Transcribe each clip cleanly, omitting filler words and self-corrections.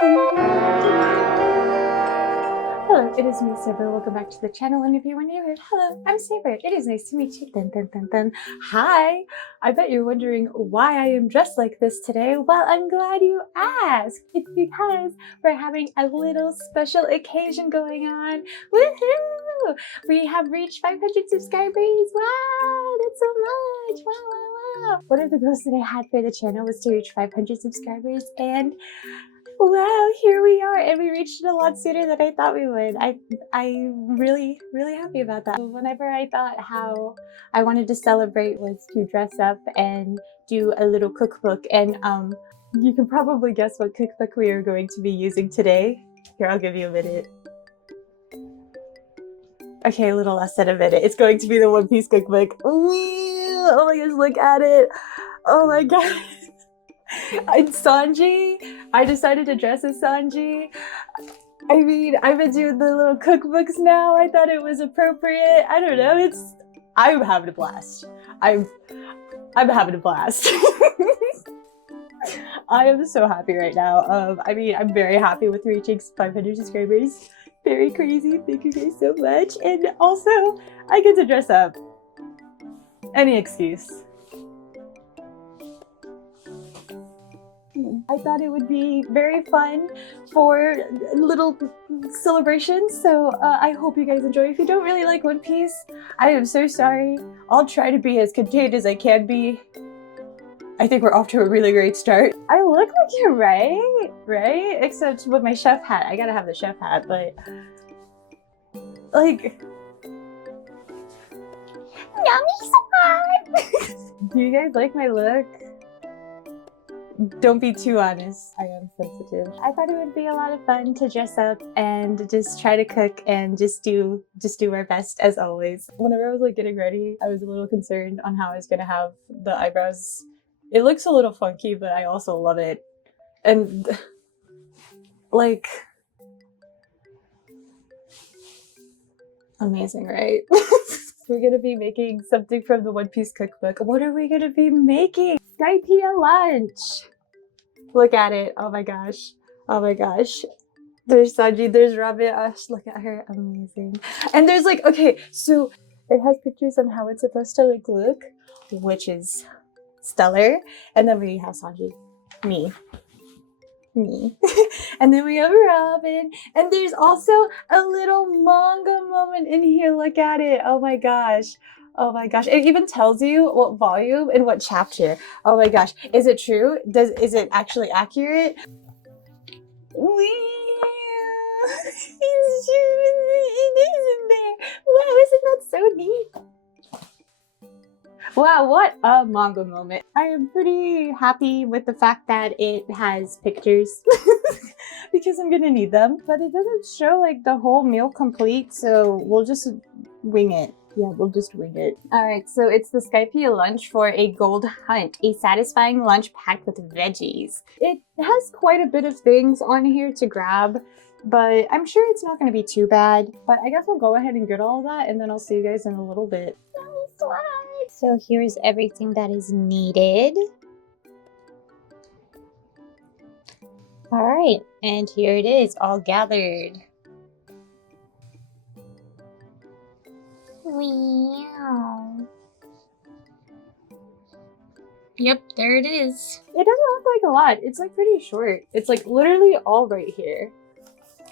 Hello, it is me, Saber. Welcome back to the channel. And if you're new, hello, I'm Saber. It is nice to meet you. Dun, dun, dun, dun. Hi! I bet you're wondering why I am dressed like this today. Well, I'm glad you asked. It's because we're having a little special occasion going on. Woohoo! We have reached 500 subscribers. Wow, that's so much. Wow, wow, wow. One of the goals that I had for the channel was to reach 500 subscribers, and wow, here we are, and we reached it a lot sooner than I thought we would. I'm really happy about that. Whenever I thought how I wanted to celebrate was to dress up and do a little cookbook, and you can probably guess what cookbook we are going to be using today. Here, I'll give you a minute. Okay, a little less than a minute. It's going to be the One Piece cookbook. Oh my gosh, look at it. Oh my god. I'm Sanji. I decided to dress as Sanji. I mean, I've been doing the little cookbooks now. I thought it was appropriate. I don't know. I'm having a blast. I'm having a blast. I am so happy right now. I mean, I'm very happy with reaching 500 subscribers. Very crazy. Thank you guys so much. And also, I get to dress up. Any excuse. I thought it would be very fun for little celebrations, so I hope you guys enjoy. If you don't really like One Piece, I am so sorry. I'll try to be as contained as I can be. I think we're off to a really great start. I look like you're right? Except with my chef hat. I gotta have the chef hat, but like... Yummy. Do you guys like my look? Don't be too honest. I am sensitive. I thought it would be a lot of fun to dress up and just try to cook and just do our best as always. Whenever I was like getting ready, I was a little concerned on how I was gonna have the eyebrows. It looks a little funky, but I also love it. And like, amazing, right? We're gonna be making something from the One Piece cookbook. What are we gonna be making? Skypea lunch! Look at it. Oh my gosh. Oh my gosh. There's Sanji, there's Rabbit. Look at her. Amazing. And there's like, okay, so it has pictures on how it's supposed to like look, which is stellar. And then we have Sanji. Me. And then we have Robin, and there's also a little manga moment in here. Look at it. Oh my gosh. Oh my gosh. It even tells you what volume and what chapter. Oh my gosh. Is it true? Is it actually accurate? It is in there. Wow, isn't that so neat? Wow, what a manga moment. I am pretty happy with the fact that it has pictures because I'm gonna need them, but it doesn't show like the whole meal complete, so we'll just wing it. Yeah, we'll just wing it. Alright, so it's the Skypea lunch for a gold hunt, a satisfying lunch packed with veggies. It has quite a bit of things on here to grab, but I'm sure it's not gonna be too bad. But I guess I'll go ahead and get all of that, and then I'll see you guys in a little bit. So here's everything that is needed. All right, and here it is, all gathered. Wow. Yep, there it is. It doesn't look like a lot. It's like pretty short. It's like literally all right here.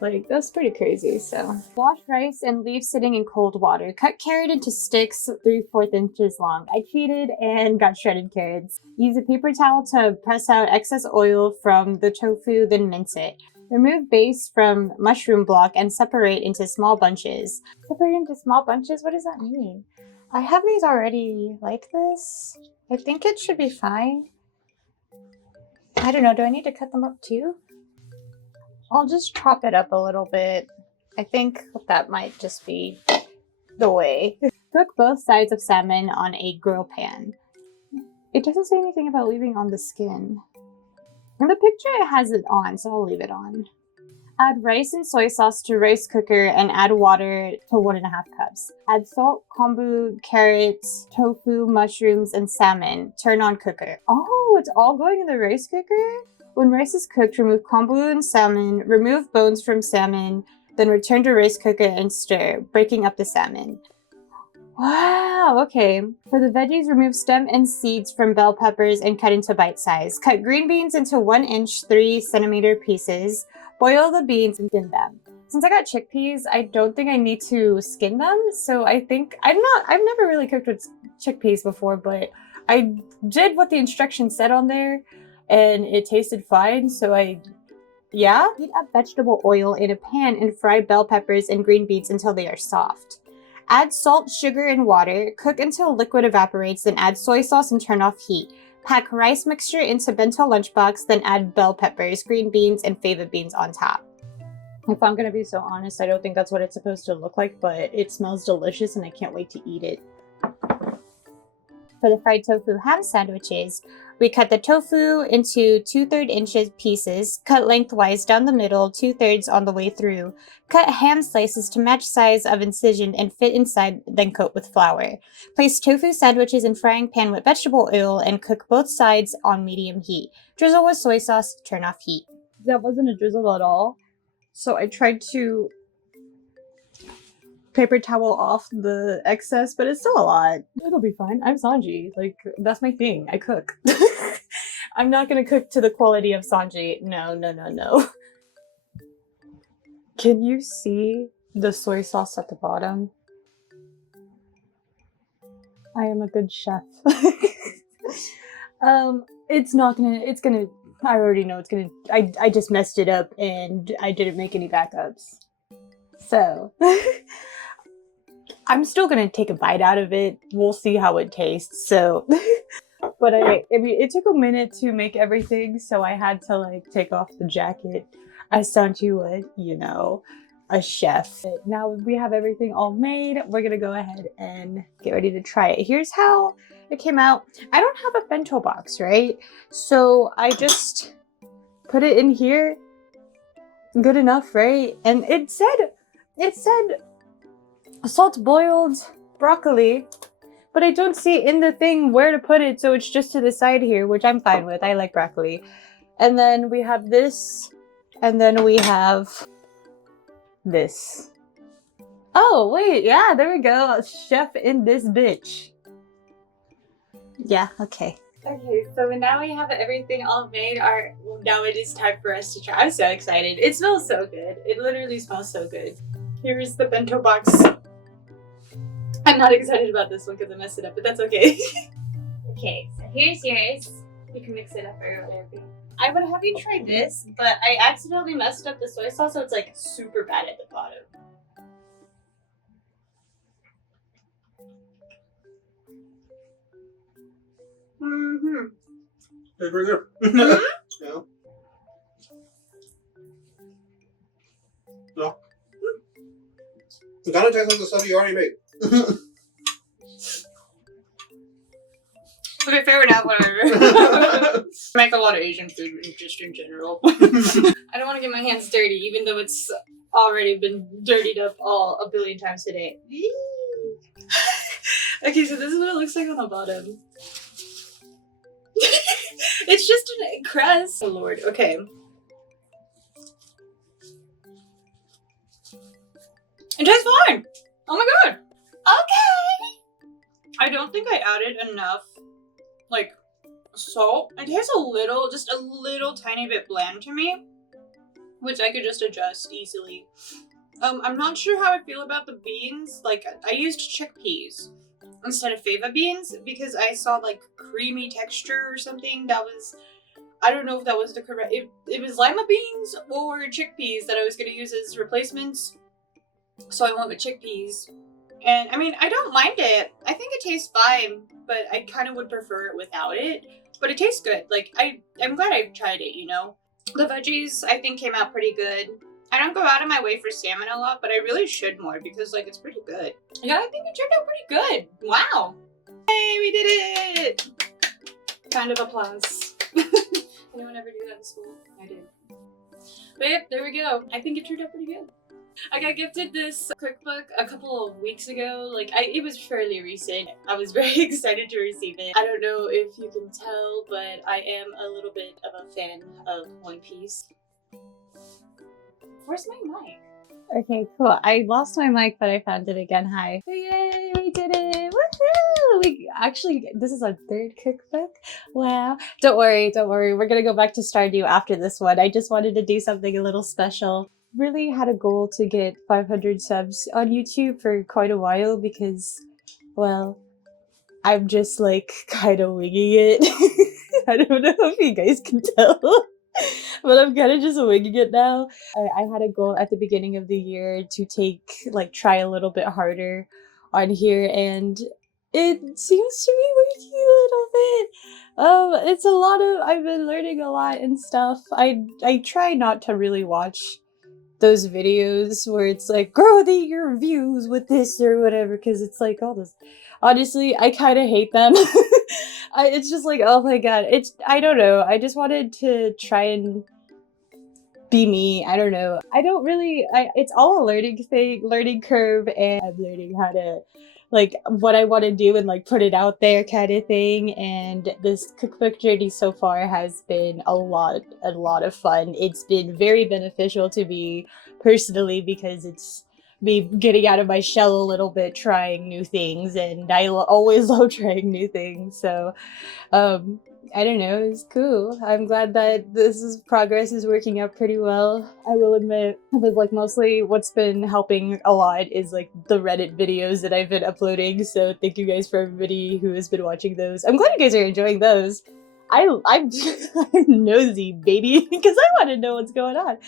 Like, that's pretty crazy, so. Wash rice and leave sitting in cold water. Cut carrot into sticks 3/4 inches long. I cheated and got shredded carrots. Use a paper towel to press out excess oil from the tofu, then mince it. Remove base from mushroom block and separate into small bunches. Separate into small bunches? What does that mean? I have these already like this. I think it should be fine. I don't know, do I need to cut them up too? I'll just chop it up a little bit. I think that might just be the way. Cook both sides of salmon on a grill pan. It doesn't say anything about leaving on the skin. In the picture it has it on, so I'll leave it on. Add rice and soy sauce to rice cooker and add water to 1.5 cups. Add salt, kombu, carrots, tofu, mushrooms, and salmon. Turn on cooker. Oh, it's all going in the rice cooker? When rice is cooked, remove kombu and salmon, remove bones from salmon, then return to rice cooker and stir, breaking up the salmon. Wow, okay. For the veggies, remove stem and seeds from bell peppers and cut into bite size. Cut green beans into 1 inch, 3 centimeter pieces. Boil the beans and skin them. Since I got chickpeas, I don't think I need to skin them, so I think I've never really cooked with chickpeas before, but I did what the instructions said on there, and it tasted fine, so yeah. Heat up vegetable oil in a pan and fry bell peppers and green beans until they are soft. Add salt, sugar, and water. Cook until liquid evaporates, then add soy sauce and turn off heat. Pack rice mixture into bento lunchbox, then add bell peppers, green beans, and fava beans on top. If I'm gonna be so honest, I don't think that's what it's supposed to look like, but it smells delicious and I can't wait to eat it. For the fried tofu ham sandwiches, we cut the tofu into 2/3 inches pieces, cut lengthwise down the middle, 2/3 on the way through. Cut ham slices to match size of incision and fit inside, then coat with flour. Place tofu sandwiches in frying pan with vegetable oil and cook both sides on medium heat. Drizzle with soy sauce, turn off heat. That wasn't a drizzle at all, so I tried to paper towel off the excess, but it's still a lot. It'll be fine. I'm Sanji. Like, that's my thing. I cook. I'm not gonna cook to the quality of Sanji. No, no, no, no. Can you see the soy sauce at the bottom? I am a good chef. I already know it's gonna, I just messed it up and I didn't make any backups. So, I'm still gonna take a bite out of it. We'll see how it tastes. So, but I mean, it took a minute to make everything, so I had to like take off the jacket as Sanji would, you know, a chef. Now we have everything all made. We're gonna go ahead and get ready to try it. Here's how it came out. I don't have a bento box, right? So I just put it in here. Good enough, right? And it said salt boiled broccoli, but I don't see in the thing where to put it, so it's just to the side here, which I'm fine with. I like broccoli. And then we have this, and then we have this. Oh, wait, yeah, there we go. Chef in this bitch. Yeah, okay. Okay, so now we have everything all made. Now it is time for us to try. I'm so excited. It smells so good. It literally smells so good. Here's the bento box. I'm not excited about this one because I messed it up, but that's okay. Okay, so here's yours. You can mix it up or whatever. I would have you try this, but I accidentally messed up the soy sauce, so it's like super bad at the bottom. Mm-hmm. It's right there. Yeah. No. It kind of tastes like the stuff you already made. Okay, fair enough, whatever. I make a lot of Asian food just in general. I don't want to get my hands dirty, even though it's already been dirtied up a billion times today. Okay, so this is what it looks like on the bottom. It's just a crust. Oh lord, okay. It tastes fine! Oh my god! Okay! I don't think I added enough, like, salt. It tastes just a little tiny bit bland to me, which I could just adjust easily. I'm not sure how I feel about the beans. Like, I used chickpeas instead of fava beans because I saw like creamy texture or something. I don't know if that was the correct, it was lima beans or chickpeas that I was going to use as replacements. So I went with chickpeas. And I mean, I don't mind it. I think it tastes fine, but I kind of would prefer it without it. But it tastes good. Like, I'm glad I tried it, you know? The veggies, I think, came out pretty good. I don't go out of my way for salmon a lot, but I really should more because, like, it's pretty good. Yeah, I think it turned out pretty good. Wow. Hey, we did it! Kind of applause. Anyone ever do that in school? I did. But yep, there we go. I think it turned out pretty good. I got gifted this cookbook a couple of weeks ago. It was fairly recent. I was very excited to receive it. I don't know if you can tell, but I am a little bit of a fan of One Piece. Where's my mic? Okay, cool. I lost my mic, but I found it again. Hi. Yay, we did it! Woohoo! This is our third cookbook. Wow. Don't worry. We're gonna go back to Stardew after this one. I just wanted to do something a little special. Really had a goal to get 500 subs on YouTube for quite a while because, well, I'm just like kind of winging it. I don't know if you guys can tell. But I'm kind of just winging it now. I had a goal at the beginning of the year to try a little bit harder on here, and it seems to be working a little bit. It's a lot of, I've been learning a lot and stuff. I try not to really watch those videos where it's like, grow your views with this or whatever, because it's like all this. Honestly, I kind of hate them. It's just like, oh my god, I don't know. I just wanted to try and be me. I don't know. It's all a learning curve, and I'm learning how to, what I want to do and, put it out there kind of thing. And this cookbook journey so far has been a lot of fun. It's been very beneficial to me personally because it's me getting out of my shell a little bit, trying new things, and I always love trying new things. So, I don't know, it's cool. I'm glad that progress is working out pretty well. I will admit, but mostly what's been helping a lot is the Reddit videos that I've been uploading. So thank you guys for everybody who has been watching those. I'm glad you guys are enjoying those. I'm I'm nosy, baby, because I want to know what's going on.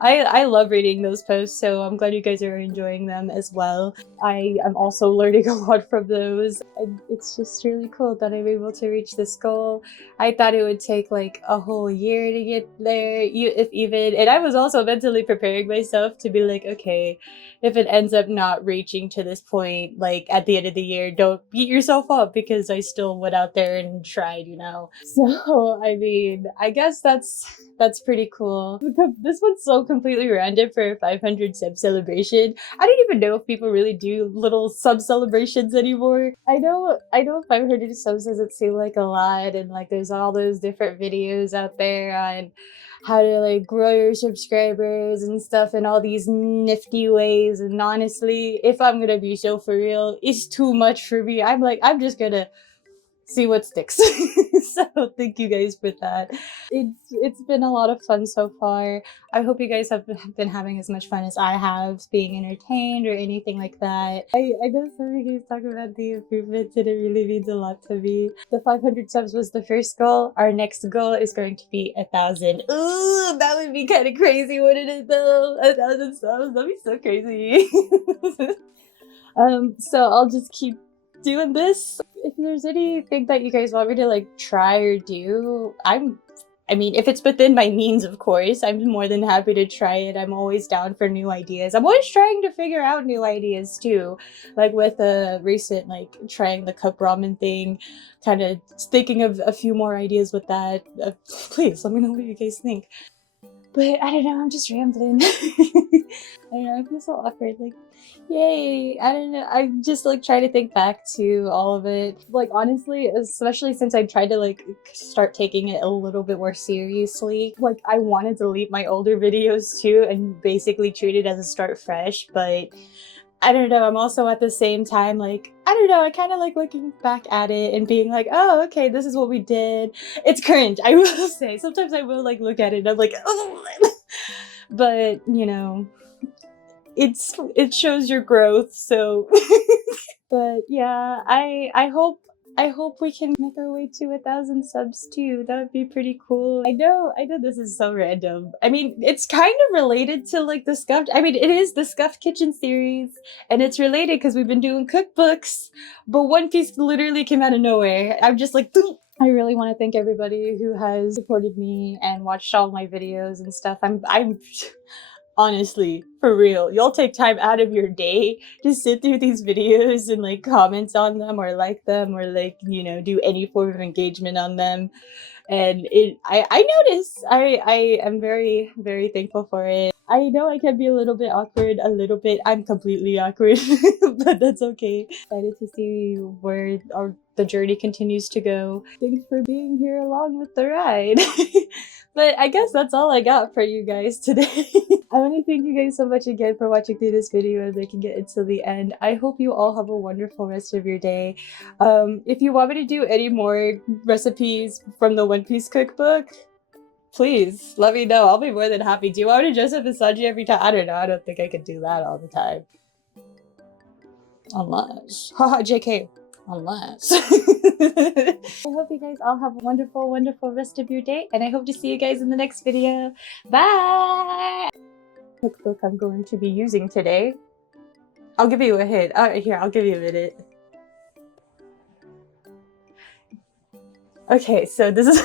I love reading those posts, so I'm glad you guys are enjoying them as well. I am also learning a lot from those. It's just really cool that I'm able to reach this goal. I thought it would take a whole year to get there, if even. And I was also mentally preparing myself to be like, okay, if it ends up not reaching to this point, at the end of the year, don't beat yourself up because I still went out there and tried, So, I mean, I guess that's pretty cool. This one's so completely random for a 500 sub celebration. I don't even know if people really do little sub celebrations anymore. I know 500 subs doesn't seem like a lot, and there's all those different videos out there on how to grow your subscribers and stuff in all these nifty ways. And honestly, if I'm gonna be so for real, it's too much for me. I'm just gonna see what sticks. So thank you guys for that. It's been a lot of fun so far. I hope you guys have been having as much fun as I have, being entertained or anything like that. I know some of you guys talk about the improvements, and it really means a lot to me. The 500 subs was the first goal. Our next goal is going to be 1,000. Ooh, that would be kind of crazy, wouldn't it though? 1,000 subs, that'd be so crazy. So I'll just keep doing this. If there's anything that you guys want me to try or do, I mean, if it's within my means, of course, I'm more than happy to try it. I'm always down for new ideas. I'm always trying to figure out new ideas too. With a recent, trying the cup ramen thing, kind of thinking of a few more ideas with that. Please let me know what you guys think. But I don't know, I'm just rambling. I don't know, I feel so awkward. Yay! I don't know, I just try to think back to all of it. Honestly, especially since I tried to start taking it a little bit more seriously. I want to delete my older videos too and basically treat it as a start fresh, but I don't know, I'm also at the same time I don't know, I kind of looking back at it and being oh, okay, this is what we did. It's cringe, I will say. Sometimes I will look at it and I'm oh. But, it shows your growth, so. But yeah, I hope we can make our way to 1,000 subs too. That would be pretty cool. I know this is so random. I mean, it's kind of related to the Scuffed. I mean, it is the Scuffed Kitchen series, and it's related because we've been doing cookbooks. But One Piece literally came out of nowhere. I'm just boom. I really want to thank everybody who has supported me and watched all my videos and stuff. I'm honestly, for real, y'all take time out of your day to sit through these videos and comment on them or like them or do any form of engagement on them. And I notice I am very, very thankful for it. I know I can be a little bit awkward, I'm completely awkward, but that's okay. Excited to see where the journey continues to go. Thanks for being here along with the ride. But I guess that's all I got for you guys today. I want to thank you guys so much again for watching through this video and making it until the end. I hope you all have a wonderful rest of your day. If you want me to do any more recipes from the One Piece cookbook, please let me know. I'll be more than happy. Do you want me to dress up as Sanji every time? I don't know. I don't think I could do that all the time. Unless. Haha, JK. Unless. I hope you guys all have a wonderful, wonderful rest of your day, and I hope to see you guys in the next video. Bye! Cookbook I'm going to be using today. I'll give you a hint. Here, I'll give you a minute. Okay, so this is